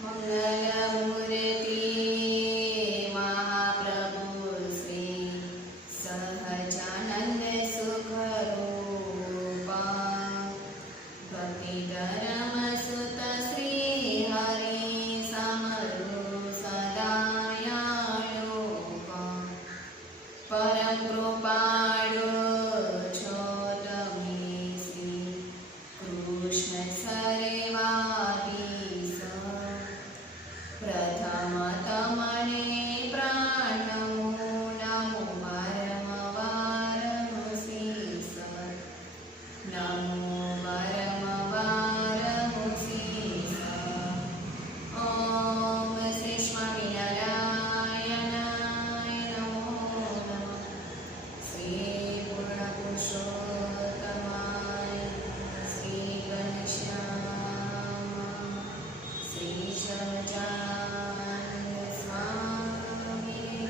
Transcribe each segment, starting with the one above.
मंगलमूर्ति महाप्रभु श्री सहजानंद सुखरूपा भक्तिधर्म सुत श्री हरि समरु सदायालोका परम कृपाळु છો તમે શ્રી કૃષ્ણ સર્વાધીશ પ્રથમ તમને પ્રાણમો નમો વારંવાર શીશ નમો વારંવાર શીશ ઓમ શ્રી સ્વામિનારાયણાય નમો નમઃ શ્રી પૂર્ણ પુરુષોત્તમાય શ્રી ઘનશ્યામ શ્રી સહજાનંદ સ્વામી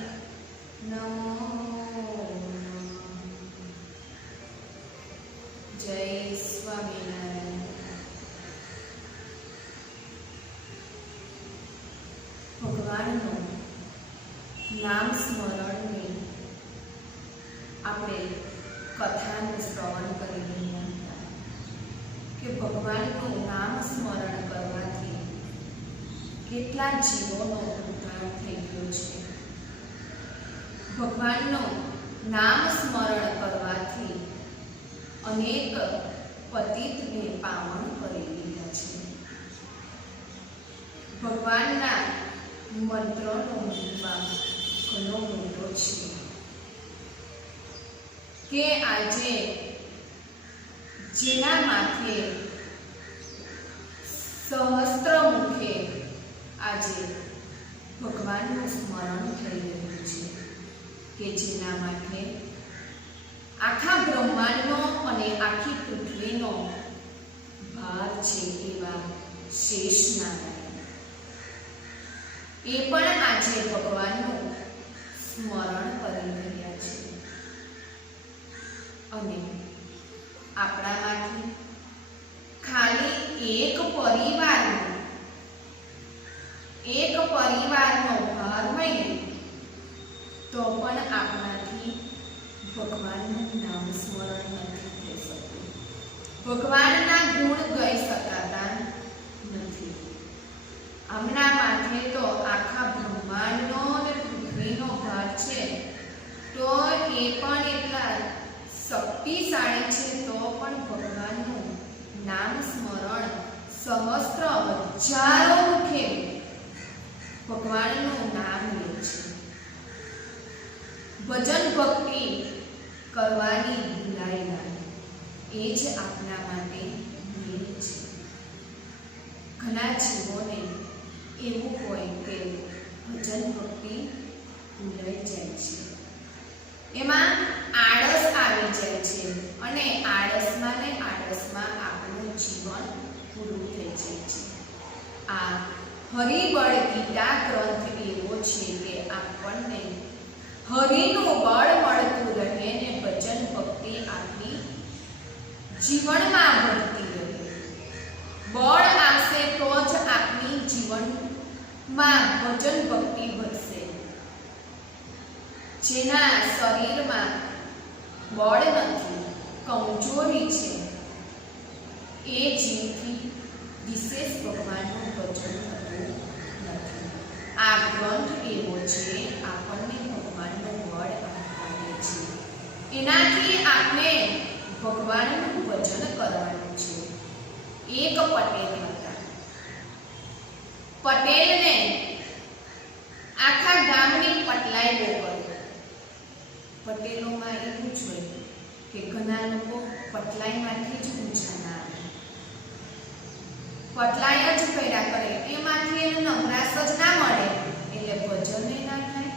નમો નમઃ. જય સ્વામિનારાયણ. ભગવાનનું નામ સ્મરણની આપણે કથાનું શ્રવણ કરી રહ્યા હતા કે ભગવાનનું નામ સ્મરણ કરવાથી કેટલા જીવોનો ઉદ્ધાર થઈ ગયો છે. ભગવાનનું નામ સ્મરણ કરવાથી અનેક પતિતને પાવન કરી દીધા છે. ભગવાનના મંત્રનો મહિમા ઘણો મોટો છે કે આજે જેના માથે સહસ્ત્ર મુખે આજે ભગવાનનું સ્મરણ થઈ રહ્યું છે કે જેના માટે આખા બ્રહ્માંડનો અને આખી પૃથ્વીનો ભાર છે એવા શેષ નારાયણ એ પણ આજે ભગવાનનું સ્મરણ કરી રહ્યા છે. અને આપણામાંથી ખાલી એક પરિવારનો ભાર હોય ને તો પણ આપણાથી ભગવાનનું નામ સ્મરણ નથી થઈ શકતું. ભગવાનના ગુણ ગાઈ શકાતા નથી. આમના માથે તો આખા બ્રહ્માંડનો અને પૃથ્વીનો ભાર છે તો એ પણ એટલા શક્તિશાળી છે તો પણ ભગવાનનું નામ સ્મરણ સહસ્ત્ર હજારો મુખે ભગવાનનું નામ લે છે. ભજન ભક્તિ કરવાની ભૂલાયેલા એ જ આપણા માટે મેલ છે. ઘણા જીવોને એવું હોય કે ભજન ભક્તિ ભૂલાઈ જાય છે, એમાં આળસ આવી જાય છે અને આળસમાં આપણું જીવન પૂરું થઈ જાય છે. આ હરિબળ ગીતા ગ્રંથ એવો છે કે આપણને હરિનું બળ મળતું રહે ને ભજન ભક્તિ આપણી જીવનમાં વધતી રહે. બળ આવશે તો જ આપણી જીવનમાં ભજન ભક્તિ વધશે. જેના શરીરમાં બળ નથી, કમજોરી છે, એ જીવથી વિશેષ ભગવાનનું ભજન થતું નથી. આ ગ્રંથ એવો છે આપણને ભગવાનનું બળ આપે છે. એનાથી આપણે ભગવાનનું ભજન કરવાનું છે. એક પટેલ હતા. પટેલને આખા ગામની પટલાઈ બહુ કરી. પટેલોમાં એવું જ હોય કે ઘણા લોકો પટલાઈમાંથી જ ઊંચા ના આવે, પટલાઈ જ કર્યા કરે, એમાંથી એને નવરાશ જ ના મળે એટલે ભજન ના થાય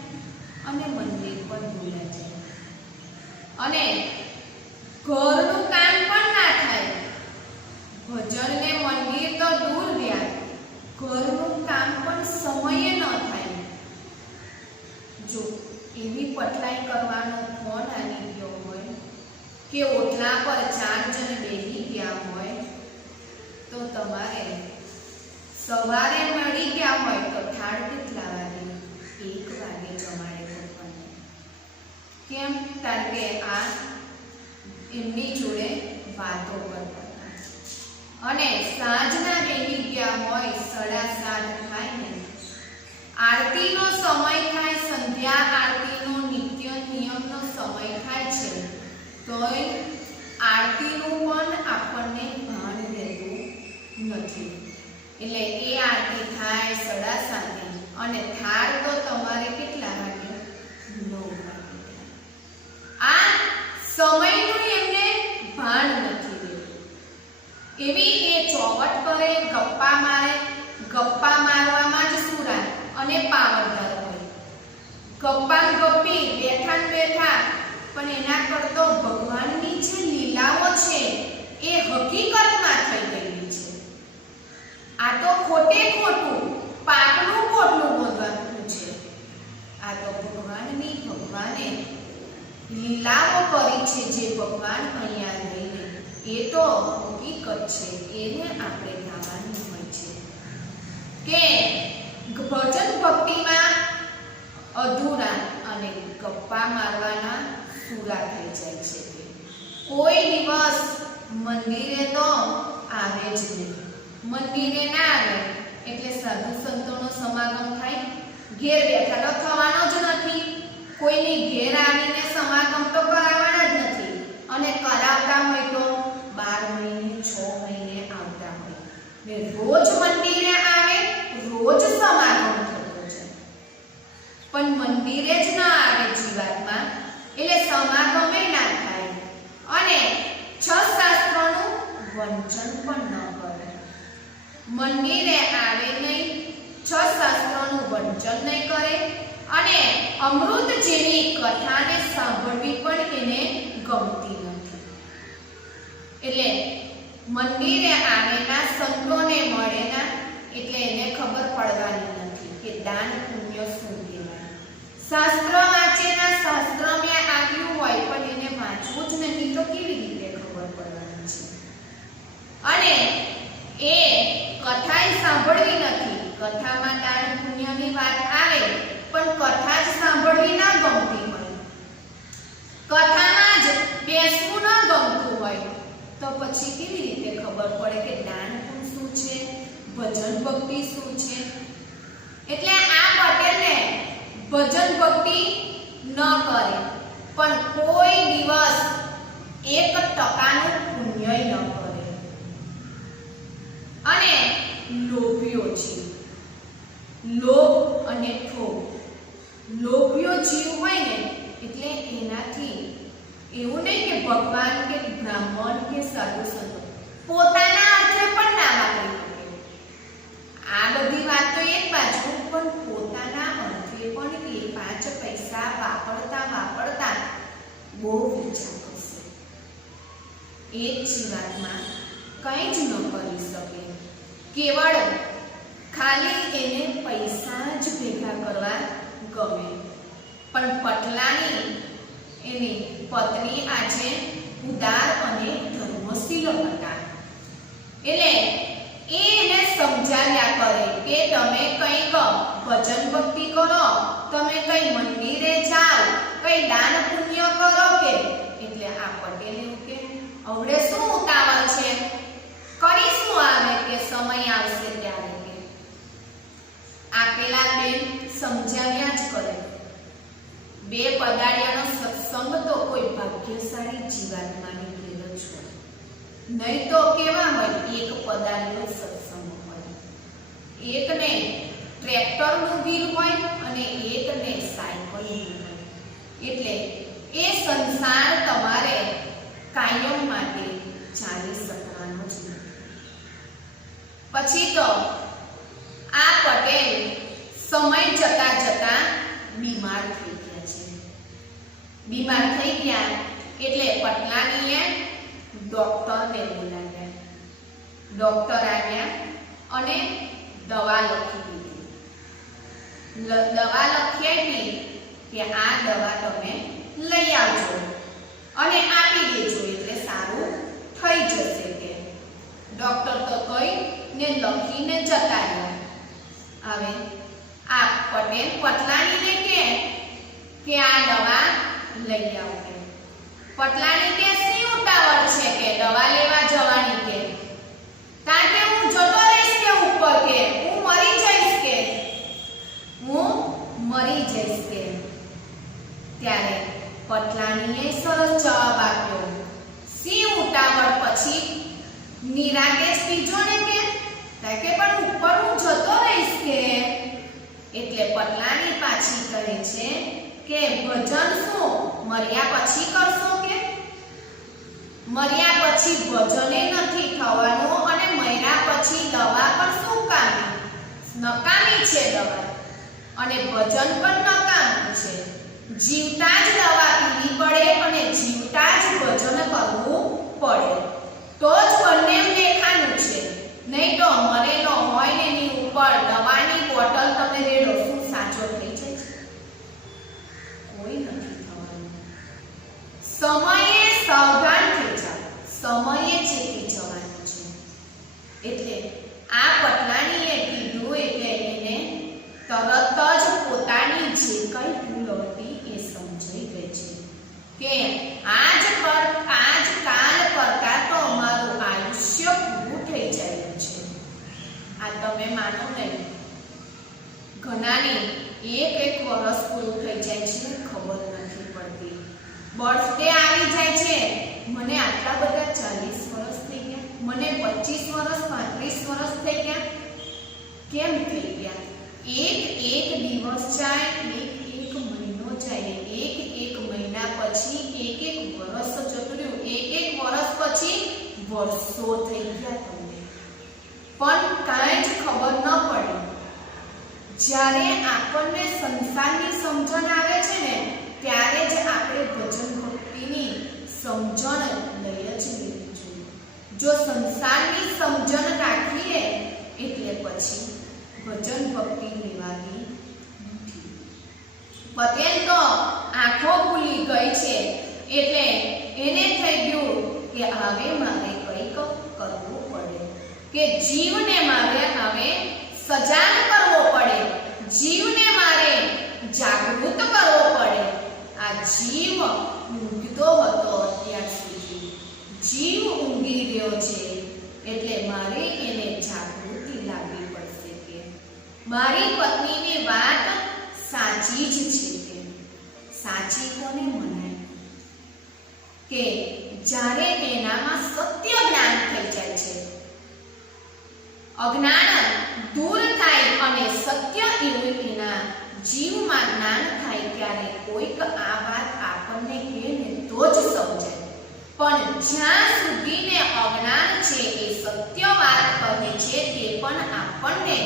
અને મંદિર પણ ભૂલાઈ જાય અને ઘરનું કામ પણ ના થાય. ભજન ને મંદિર તો દૂર રહ્યા, ઘરનું કામ પણ સમયે ન થાય. જો એવી પટલાઈ કરવાનો ફોન આવી ગયો હોય કે ઓટલા પર 4 જણ બેસી ગયા હોય તો તમારે સવારે મળી ગયા હોય તો થાળ કેટલા વાગે? 1 વાગે જમાડે ભગવાનને. કેમ? કારણ કે આ એમની જોડે વાતો કરતા અને સાંજના બેસી ગયા હોય 7:30 થાય ને, આરતીનો સમય થાય, સંધ્યા આરતીનો નિત્ય નિયમનો સમય થાય છે, તોય આરતીનું પણ આપણને ભાન રહેતું નથી. એટલે એ આરતી થાય 7:30 અને થાળ તો તમારે કેટલા વાગે? 9 વાગે. આ સમયનું એમને ભાન નથી રહેતું. એવી એ ચોવટ કરે, ગપ્પા મારે, ગપ્પા મારવામાં જ સુરા અને પાવરદાર હોય. ગપ્પા ગપ્પી બેઠા ને બેઠા, પણ એના કરતો ભગવાનની જે લીલાઓ છે એ હકીકતમાં થઈ ગયેલી છે. આ તો ખોટે ખોટું પાકનું પોટલું બોલવાનું છે. આ તો ભગવાને લીલાઓ કરી છે, જે ભગવાન અહીંયા રહીને, એ તો હકીકત છે, એને આપણે ગાવાની હોય છે. કે ભજન ભક્તિમાં અધૂરા અને ગપ્પા મારવાના પૂરા થઈ જાય છે. કોઈ દિવસ મંદિરે તો આવે જ નહીં. મંદિરે ના આવે એટલે સાધુ સંતોનો સમાગમ થાય, ઘેર બેઠા તો થવાનો જ નથી. કોઈની ઘેર આવીને સમાગમ તો કરાવવાના જ નથી, અને કરાવતા હોય તો 12 મહિને 6 મહિને આવતા હોય ને રોજ મંદિરે આવે, રોજ સમાગમ થતો છે. પણ મંદિરે જ ના આવે જીવાતમાં, એટલે સમાગમે ના થાય અને 6 શાસ્ત્રોનું વંચન પણ ન કરે. મંદિરે આવે નહીં, 6 શાસ્ત્રોનું વંચન નહીં કરે અને અમૃત જેવી કથાને સાંભળવી પણ એને ગમતી નથી. એટલે મંદિરે આવેલા સંતોને મળેના એટલે એને ખબર પડવાની નથી કે દાન પુણ્ય શું કહેવાય. શાસ્ત્ર વાંચેના, શાસ્ત્રમાં આવ્યું હોય પણ એને વાંચવું જ નહીં તો કેવી રીતે ખબર પડવાની છે? અને એ કથાય સાંભળવી નથી. કથામાં દાન પુણ્યની વાત આવે પણ કથા જ સાંભળવી ના ગમતી હોય, કથામાં જ બેસવું ન ગમતું હોય, તો પછી કેવી રીતે ખબર પડે કે દાન પુણ્ય શું છે, ભજન ભક્તિ શું છે? એટલે આ પટેલને ભજન ભક્તિ ન કરે પણ કોઈ દિવસ 1% પુણ્ય ન કરે અને લોભીઓ છે. લોભ અને થોભ, લોભીઓ જીવ હોય ને એટલે એનાથી એવું નહીં કે ભગવાન કે બ્રાહ્મણ કે સાધુ સંતો પોતાના અર્થે પણ ના વાપરી શકે. આ બધી વાત તો એક બાજુ, પણ પોતાના અર્થે પણ એ 5 પૈસા વાપરતા બહુ વિચાર કરશે. એક જીવાતમાં કંઈ જ ન કરી શકે, કેવળ ખાલી એને પૈસા જ ભેગા કરવા ગમે. પણ પટલાની એની પત્ની આજે ઉદાર અને ધર્મશીલ હતા, એટલે એને સમજાવ્યા કરે કે તમે કંઈક ભજન ભક્તિ કરો, તમે કઈ મંદિરે જાઓ, કઈ દાન પુણ્ય કરો કે. એટલે આ પટેલ એવું કે અવડે શું ઉતાવળ છે, કરીશું આવે કે સમય આવશે ત્યારે કે. આપેલા બેન સમજાવ્યા જ કરે. 2 પદાડિયાનો સત્સંગ તો કોઈ ભાગ્યશાળી જીવાતમાં નીકળેલો જ હોય, નહીં તો કેવા હોય 1 પદાડિયો સત્સંગ હોય. એકને ટ્રેક્ટરનું વ્હીલ હોય અને એકને સાયકલનું હોય. એટલે એ સંસાર તમારે કાયમ માટે ચાલી શકવાનો જ નથી. પછી તો આ પટેલ સમય જતા જતા બીમાર થઈ ગયા છે. બીમાર થઈ ગયા એટલે પટલાનીએ ડોક્ટરને બોલાવ્યા. ડોક્ટર આવ્યા અને દવા લખી દીધી. દવા લખી આપી કે આ દવા તમે લઈ આવજો અને આપી દેજો એટલે સારું થઈ જશે કે. ડોક્ટર તો કઈ ને લખીને જતા રહ્યા. પટેલ પટલાણીને કે આ દવા લઈ આવો કે પટલાણી કે સી ઉતાવળ છે કે દવા લેવા જવાની કે કારણ કે હું જતો રહીશ કે ઉપર કે હું મરી જઈશ કે ત્યારે પટલાણીએ સરસ જવાબ આપ્યો સી ઉતાવળ પછી નિરાતે જ પીજો ને કે પણ ઉપર હું જતો રહીશ કે એટલે પટલાણી પાછી કહે છે કે ભજન શું મર્યા પછી કરશો કે મર્યા પછી ભજને નથી થવાનું અને મર્યા પછી દવા પણ શું કામી નકામી છે દવા અને ભજન પણ નકામું છે જીવતા જ દવા પીવી પડે અને જીવતા જ ભજન કરવું પડે તો જ બંને દેખાનું છે નહીં તો મરેલો હોય ને એની ઉપર દવાની બોટલ તમે રેડો શું સાચો થઈ જાય કોઈ નથી થવાનું સમયે સાવધાન થઈ જાવ સમયે ચેતી જવાનું છે એટલે આ પટલાણીએ કીધું એટલે એને તરત જ પોતાની જે કઈ ભૂલ હતી એ સમજાઈ ગઈ છે કે આજ કાલ કરતા તો અમારું આયુષ્ય પૂરું થઈ જાય છે આ તમે માનો નહીં ઘણાની એક વર્ષ પૂરું થઈ જાય છે ખબર નથી પડતી બર્થડે આવી જાય છે મને આટલા બધા 40 વર્ષ થઈ ગયા મને 25 વર્ષ 35 વર્ષ થઈ ગયા કેમ થઈ ગયા એક દિવસ જાય એક મહિનો જાય એક મહિના પછી એક વર્ષ જતું રહ્યું એક વર્ષ પછી વર્ષો થઈ ગયા તમને પણ કાંઈ જ ખબર ન પડી જ્યારે આપણને સંસારની સમજણ આવે છે ને ત્યારે જ આપણે ભજન ભક્તિની સમજણ લઈ જ લેવી જોઈએ જો સંસારની સમજણ રાખીએ એટલે પછી ભજન ભક્તિ લેવાની નથી પટેલ તો આંખો ખુલી ગઈ છે એટલે એને થઈ ગયું કે હવે મારે કંઈક કરવું પડે કે જીવને મારે હવે સજાગ કરવો પડે જીવને મારે જાગૃત કરવો પડે આ જીવ ઊંઘતો હતો અત્યાર સુધી જીવ ઊંઘી રહ્યો છે એટલે મારે એને જાગૃતિ લાવવી પડશે કે મારી પત્નીની વાત સાચી જ છે કે સાચી કોને મનાય કે જ્યારે એનામાં સત્ય જ્ઞાન થઈ જાય છે અજ્ઞાન દૂર થાય અને સત્ય એવું એના જીવમાં જ્ઞાન થાય ત્યારે કોઈક આ વાત આપણને કહે ને તો જ સમજાય પણ જ્યાં સુધીને અજ્ઞાન છે એ સત્ય વાત કહે છે તે પણ આપણને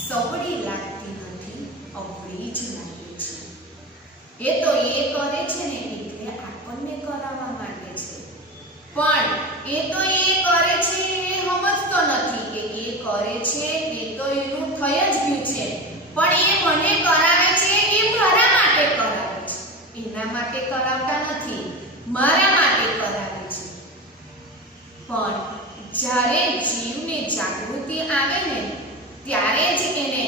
સવડી લાગતી નથી અવળી જ લાગે છે એ તો એ કરે છે ને એટલે આપણને કરાવવા માંગે છે પણ એ તો એ કરે છે એ સમજતો નથી કે એ કરે છે એ તો એનું થઈ જ ગયું છે પણ એ મને કરાવે છે એ મારા માટે કરાવે છે એના માટે કરાવતા નથી મારા માટે કરાવે છે પણ જ્યારે જીવને જાગૃતિ આવે ને ત્યારે જ એને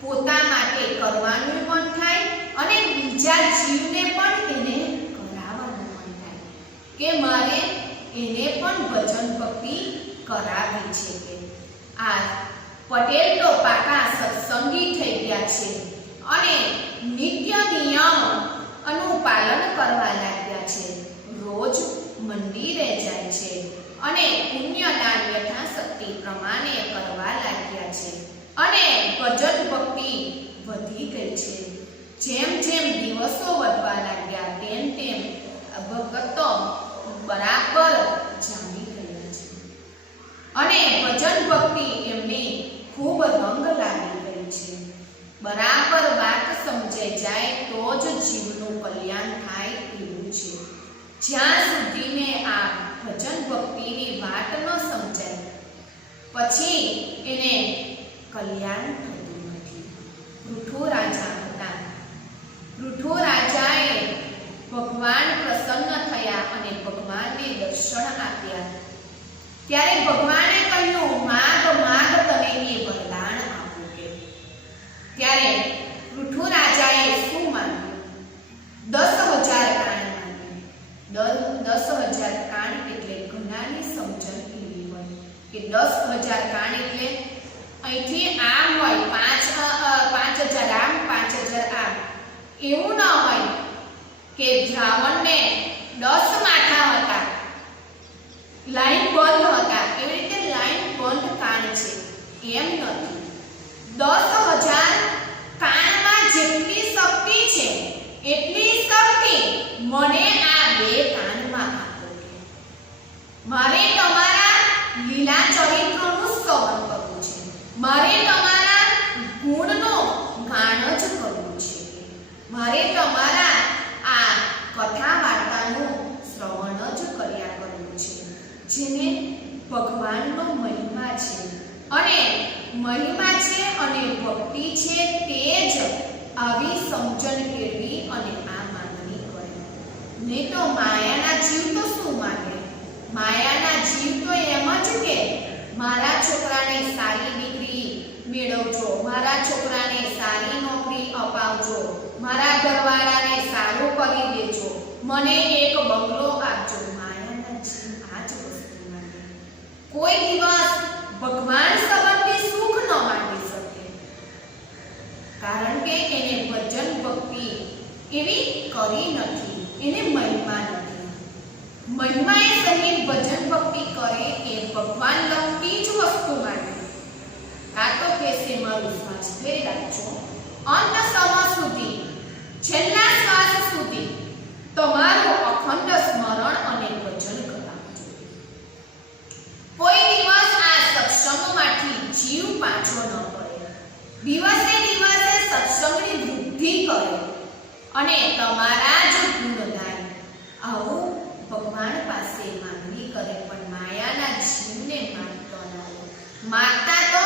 પોતા માટે કરવાનું મન થાય અને બીજા જીવને પણ એને કરાવવાનું મન થાય કે મારે એને પણ ભજન ભક્તિ કરાવી છે કે આ પટેલ તો પાકા સત્સંગી થઈ ગયા છે અને નિત્ય નિયમ અનુપાલન કરવા લાગ્યા છે રોજ મંદિરે જાય છે અને પુણ્યદાન યથાશક્તિ પ્રમાણે કરવા લાગ્યા છે અને ભજન ભક્તિ વધી ગઈ છે જેમ જેમ દિવસો વધવા લાગ્યા તેમ તેમ ભક્તો બરાબર જામી ગયા છે અને ભજન ભક્તિ એમની ખૂબ રંગ લાગી ગઈ છે બરાબર વાત સમજાઈ જાય તો જ જીવનું કલ્યાણ થાય એવું છે જ્યાં સુધીને આ ભજન ભક્તિની વાત ન સમજાય પછી એને કલ્યાણ થતું નથી પૃથુ રાજા હતા પૃથુ રાજાએ ભગવાન પ્રસન્ન થયા અને ભગવાનને દર્શન આપ્યા ત્યારે ભગવાને કહ્યું માગ માગ તને એ વરદાન આપું કે ત્યારે હોય 5000 આમ 5000 આમ, એવું ન હોય કે દ્રાવણને 10 માથા હતા, લાઈન બંધ હતા, એવી રીતે લાઈન બંધ કાન છે એમ નથી. 10,000 કાનમાં જેટલી શક્તિ છે એટલી શક્તિ મને આ બે કાનમાં આપો. મારે તમારા લીલા ચરિત્રનું સ્તવન કરવું છે, મારે તમારા ગુણનો ગાન જ કરવું છે, મારે તમારા આ કથા વાર્તાનું શ્રવણ જ કર્યા કરવું છે, જેને ભગવાનનો મહિમા છે અને મહિમા છે અને ભક્તિ છે, તે જ આવી સમજણ કેળવી અને આ માંગણી કરે. નહીં તો માયાના જીવ તો શું માંગે? માયાના જીવ તો એમ જ કે મારા છોકરાને સારી ડિગ્રી મેળવજો, મારા છોકરાને સારી નોકરી અપાવજો, મારા ઘરવાળાને સારું કરી દેજો, મને એક બંગલો આપજો. માયાના જીવ આ જ વસ્તુ માંગે. કોઈ દિવસ ભગવાન સંબંધી સુખ ન માંગી શકે, કારણ કે એને ભજન ભક્તિ એવી કરી નથી, એને મહિમા નથી. મહિમાએ સહિત ભજન ભક્તિ કરે એ ભગવાન લગતી જ વસ્તુ માંગે. કાં તો કહેશે મારું શ્વાસ લઈ રાખજો, અંત સમય સુધી, છેલ્લા શ્વાસ સુધી તમારું અખંડ સ્મરણ અને ભજન કરાવજો. કોઈ દિવસ આ સત્સંગમાંથી જીવ પાછો ન પડે, દિવસે દિવસે સત્સંગની વૃદ્ધિ કરે અને તમારા જ ગુણ ગાય. આવું ભગવાન પાસે માંગણી કરે, પણ માયાના જીવને માંગતો ન હોય. માંગતા તો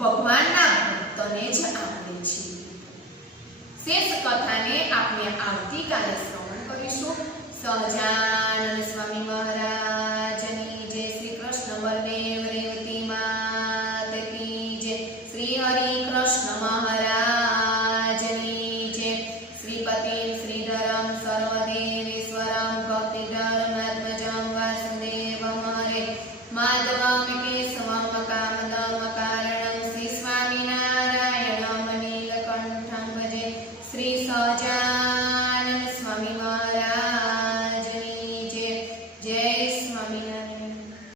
ભગવાનના ભક્તને જ આપણે છીએ. શેષ કથાને આપણે આવતીકાલે શ્રવણ કરીશું. સહજાનંદ સ્વામી મહારાજ